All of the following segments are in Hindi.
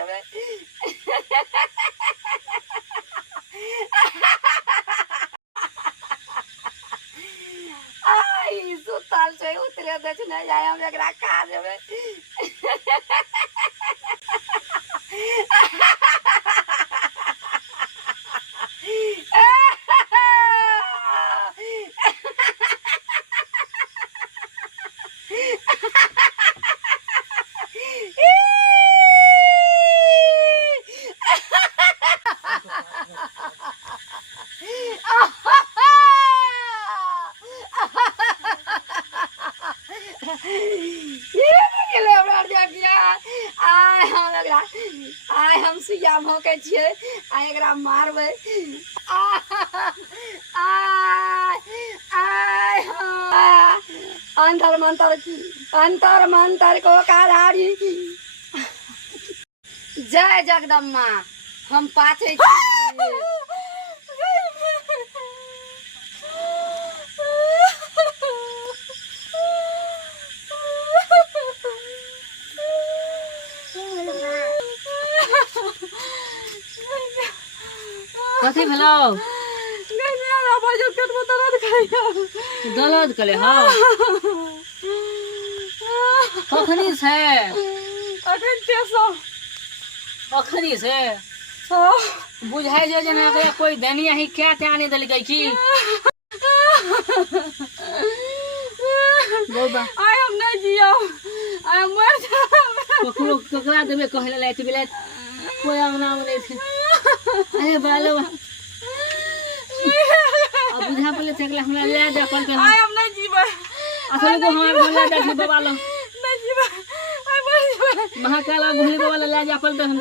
देवे आई सुताल से उतरे दछ नहीं जाए हम एकरा खा देवे आय हम सुइया भोंके छियै आय एकरा मारबै आय अंतर मंतर को कारी जय जगदम्मा हम पाछे कथी भेलो दर्द करे हाँ कखनी से अखनी से बुझाई जे जना एकरा कोई दनिया ही क्या आने देलकै की बोबा आय हम नहीं जियो आय मर ककरो ककरा देबे कहले लाइट बिलाइट कोई अंगना में नहीं थे अरे बालो अब बुझा पले चकला हमरा ले जा अपन पे आय हम नहीं जीवा असल को हमार घर ले जा बाबा लो नहीं जीवा आय मर जीवा महाकाला भोले बाबा ले जा अपन पे हम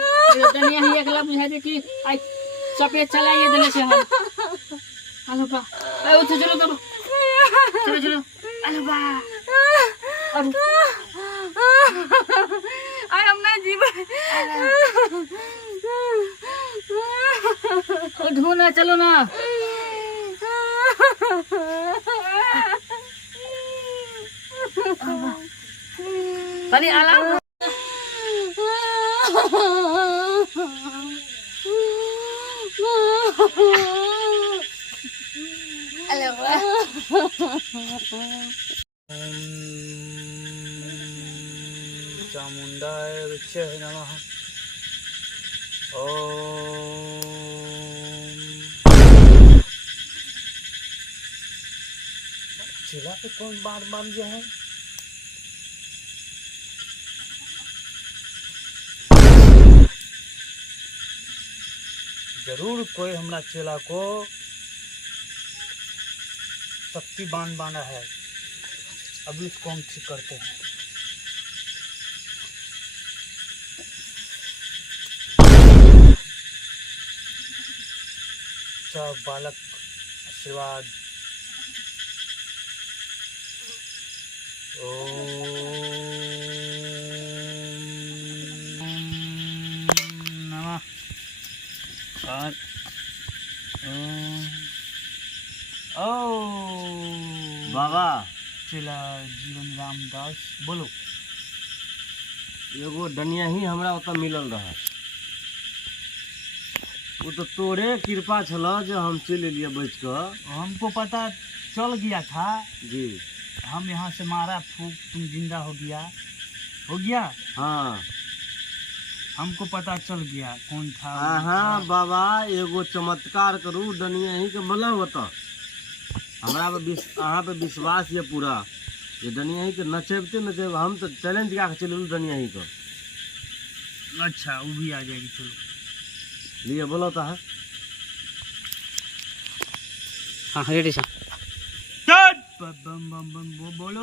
दनिया ही एकला बुझा दे कि आई चपे चलाइए देने से हम हेलो बा आय उठ चलो तब चलो हेलो बा अब आय हम नहीं जीवा ढूंढना चलो ना पानी आला चामुंडाय विच्चे नमः ओम चिल्ला पे कौन बार जो है जरूर कोई हमरा चेला को शक्ति बांधा है। अब इसको हम ठीक करते हैं। सब बालक आशीर्वाद नमः बाबा चेला जीवन रामदास बोलो। एगो डनिया ही हमरा ओत मिलल रहा वो तो तोरे कृपा छला जो हम चल लिए बच कर। हमको पता चल गया था जी हम यहाँ से मारा फूक तुम जिंदा हो गया हाँ हमको पता चल गया कौन था। हाँ बाबा एगो चमत्कार करू डनिया ही के भला होता हमरा पे अहाँ पे विश्वास ये पूरा ये डनिया ही के नचेबते नचेब हम तो चैलेंज क्या चलू डनिया ही को। अच्छा वो भी आ जाएगी चलो लिए बोलो तो है हाँ रेडी सर बम बम बम बोलो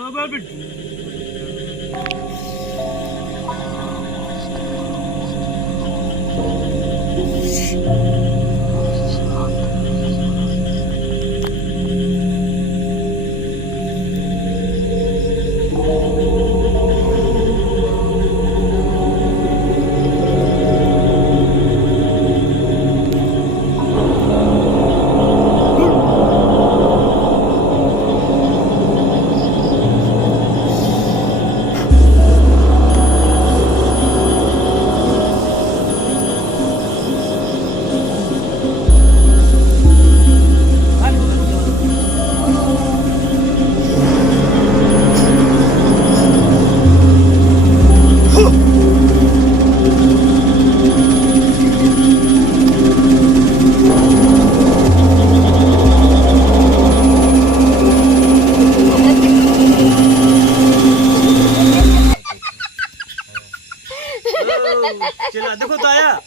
तो आया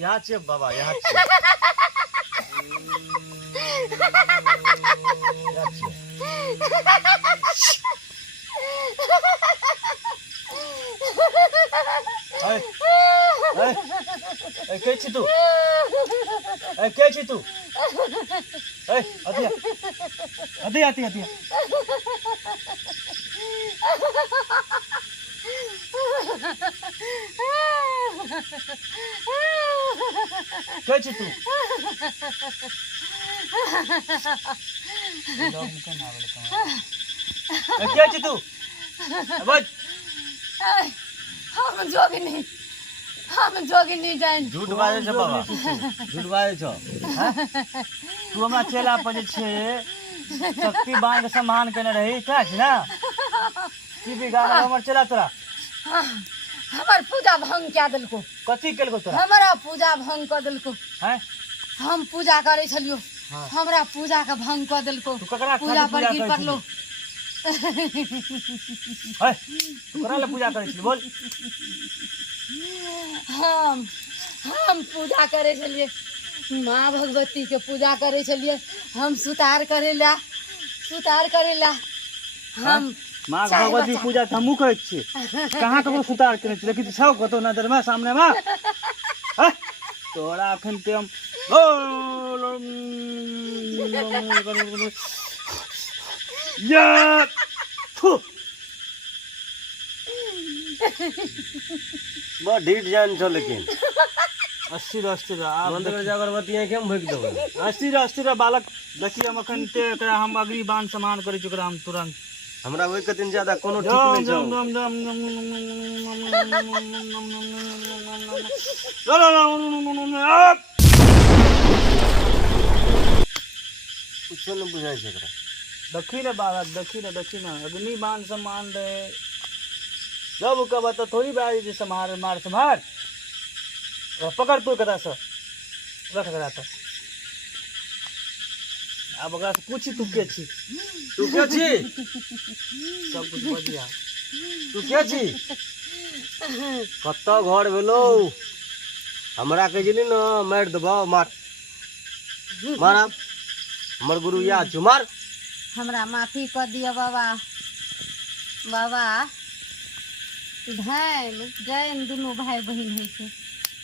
यहाँ से बाबा यहाँ से के छी तू के छी तू अति आती आती के छी तू के छी तू बज हम जोगिनी जान झूठ बाजे छ बाबा झूठ बाजे छ तू हमरा चेला पर जे छे शक्ति बांध के सम्मान करने रही था ना की बिगाड़ हमर चेला तोरा हमार पूजा भंग क्या दिलको कथी केलको तोरा हमारा पूजा भंग कर दिलको हैं हम पूजा करे छलियो हाँ। हमरा पूजा का भंग कर दिलको तू ककरा पूजा पर गिर पड़लो है तू ककरा ले पूजा करै छी बोल हम पूजा करे छलिए माँ भगवती के पूजा करे छलिए हम सुतार करेला हम माँ भगवती पूजा त हमहु करै छी कहाँ ककरो सुतार केने छी लेकिन सब कतो नजर में सामने में हैं तोरा अखन ते हम या थू बहुत ढीठ जान छो लेकिन 80 आप मंदिर में अगरबत्ती केम भोग देबै 80 बालक देखिए हम अखन ते एकरा हम अग्नि बाण सम्मान करै छी ओकरा हम तुरंत हमरा ओइ के दिन ज्यादा कोनो ठीक नहीं छौ कुछ न बुझाई छै एकरा देखी रे बालक देखी ना अग्नि बाण सम्मान दे जब कब तो थोड़ी बारी जे संहार मार संहार पकड़ तू कदा से रख कदा तो अब ओकरा से पूछी तू के छी सब कुछ बजिया तू के छी कत घर भेलो हमरा कह जली न मार देबो मार हमर गुरु या छु मार हमरा माफी कर दियो बाबा जैन दुनू भाई बहन है छै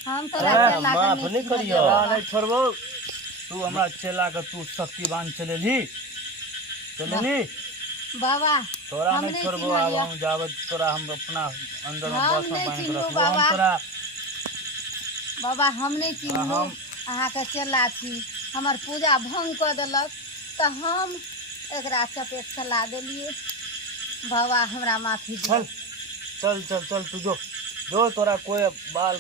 हम तोरा चेला माफ नहीं करियो नहीं छोड़बो तू हमरा चेला के तू शक्तिवान चलेली बाबा तोरा हम नहीं नहीं छोड़बो चिन्हलिया। अब हम जावत तोरा हम अपना अंदर में हम बस में नहीं बांध के चिन्हू रखबो बाबा। हम तोरा बाबा हम नहीं चिन्हू हम- अहाँ के चेला छी हमर पूजा भंग कर देलक तो हम एकरा चपेट चला देलिए बाबा हमरा माफी दियो चल तू जो तोरा कोई बाल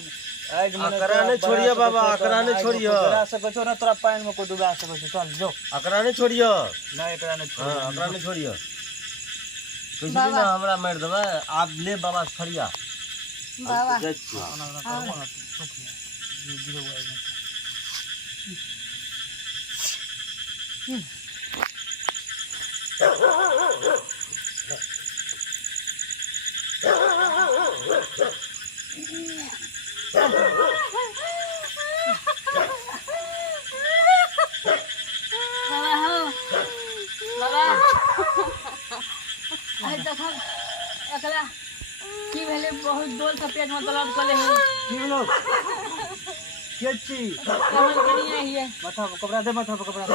आग में अकरा नहीं छोड़ियो बाबा, अकरा नहीं छोड़ियो। डुबा सकै छौ ना तोरा पानी में को डुबा सकै छौ चल जो अकरा नहीं छोड़ियो नहीं एकरा नहीं हां छोड़ अकरा नहीं छोड़ियो कुछ बाबा। ना हमरा मार देबे आप ले बाबा फरिया बाबा ना करबो ना तू गिरे हुआ है एकरा की भेले बहुत जोर से पेट में दर्द करे है की बोलो के छी कमल कनिया है माथा पर कपड़ा दे माथा पर कपड़ा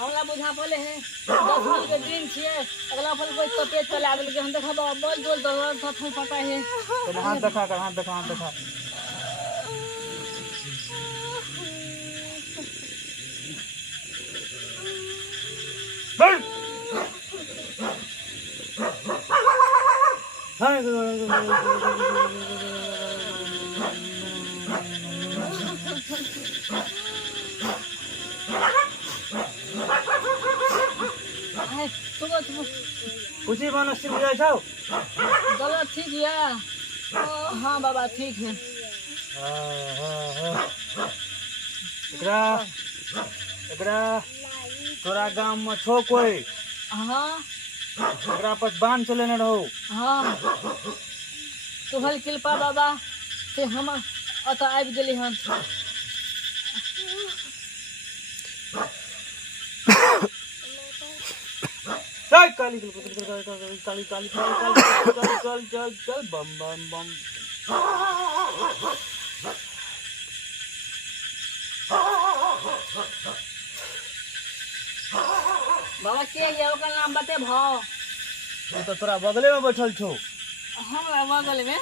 हमरा बुझा पले है 10 मिनट के दिन छिए अगला फल कोई तो पेट चला देल के हम देखा बहुत जोर दर्द था पता है पहले हाथ दिखा कर हाथ दिखा बोल तुम कुछ ही मानो सिम जाए छौ गलत ठीक है हाँ बाबा ठीक है एकरा एकरा तोरा गांव में छो कोई हाँ एकरा पर बांध चले न रहो। हाँ तोहर कृपा बाबा से हम अत आबि गेली हन। चल काली काली काली चल चल चल बम बम बम। बाबा के ये ओकर नाम बते भाव। तू तो तोरा बगले में बैठल छो। हमरा बगल में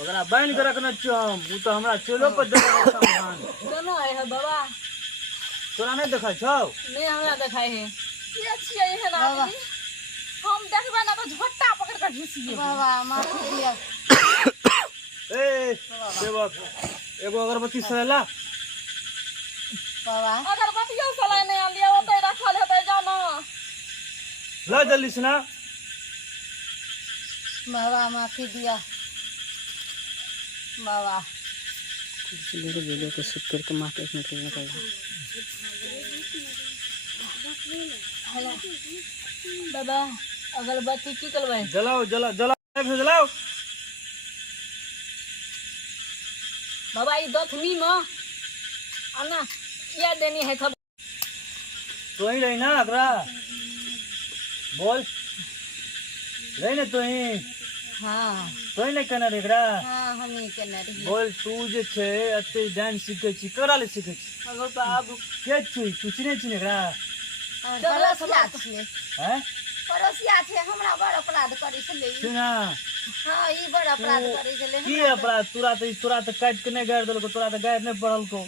ओकरा बांध के रखने छो हम। उ तो हमरा चेलो पर देले सामान। केना है बाबा? तोरा नहीं देखा छौ? नहीं हमरा देखाई है। ये छिए है ना बाबा। दीदी हम देखबे ना तो झोटा पकड़ के घिसिए बाबा माफी दिया। ए सेवक एगो अगरबत्ती सला। बाबा अगर बतियो सलाई नहीं आलिया ओते रखल हेतै जानो। ला जल्दी से ना। बाबा माफी दिया बाबा। देखो वीडियो को शूट करके मां के इसमें खेलने का। हेलो बाबा अगरबत्ती की करवाए? जलाओ जला जलाओ जलाओ। बाबा ये दथनी में अन्ना क्या देनी है सब? तो ही रही ना अगरा बोल रही ना तो ही हाँ नहीं कहना रे एकरा। हाँ हमी के नरी बोल तू जे छे अते डांस सीखे छी करा ले सीखे छी। अगर बाबू के छी तू चिने छी एकरा? पड़ोसिया छिए। हैं पड़ोसिया छे हमरा बड़ अपराध करै छले। सुना हाँ ई बड़ अपराध करै छले। की अपराध? तोरा तो काट के नहीं गाड़ देलको। तोरा तो गाड़ नहीं पड़ल को।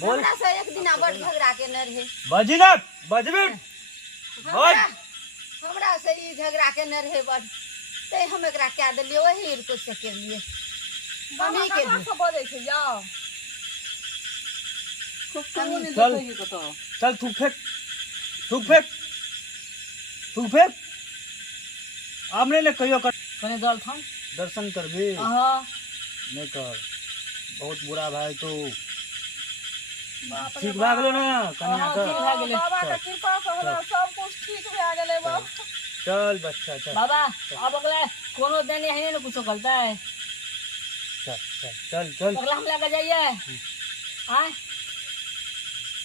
बोल हमरा से एक दिना बड़ झगड़ा के न रहे। बजी ना बजबे बोल। हमरा से ई झगड़ा के न रहे बड़। ते हम एकरा क्या देलिए वही इनको से के लिए हमी के कहां से बोलै छै जाओ। चल चल थूक फेंक थूक फेंक थूक फेंक। आपने ने कहियो कर कने जल थम दर्शन कर भी हां नहीं कर। बहुत बुरा भाई तो बाप रे ठीक भाग लो ना कन्या हाँ, कर। ठीक भए गेलै। बाबा के कृपा से हमरा सब कुछ ठीक भए गेलै बाबा। चल बच्चा चल बाबा अब अगला कोनो देने है ना कुछ करता है। चल चल चल चल अगला हम लेके जाइए आय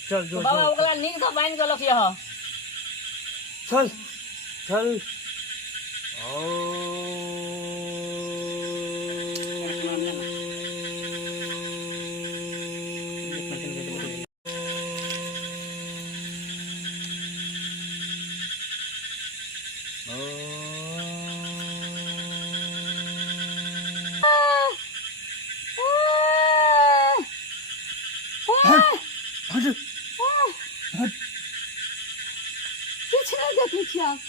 चल जो बाबा जो अगला नीक से बांध के लखिए ह। चल चल किछ नहीं देखे छी आप।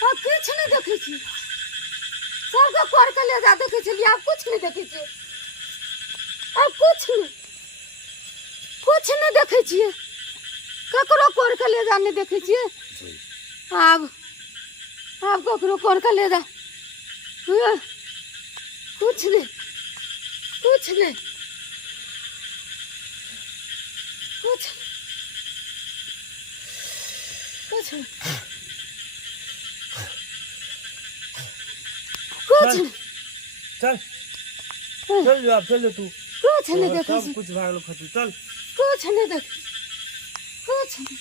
हाँ किछ नहीं देखे छी। सबके कोर के ले जा देखे छलिए। आप कुछ नहीं देखे छी। आप कुछ नहीं देखे छी। ककरो कोर के ले जा नहीं देखे छी। आप ककरो कोर के ले जा कुछ नहीं कुछ नहीं कुछ कुछ नहीं कुछ नहीं चल चल जो आप चल जो तू कुछ नहीं देखे सब कुछ भाग लो खतु चल कुछ नहीं देखे कुछ नहीं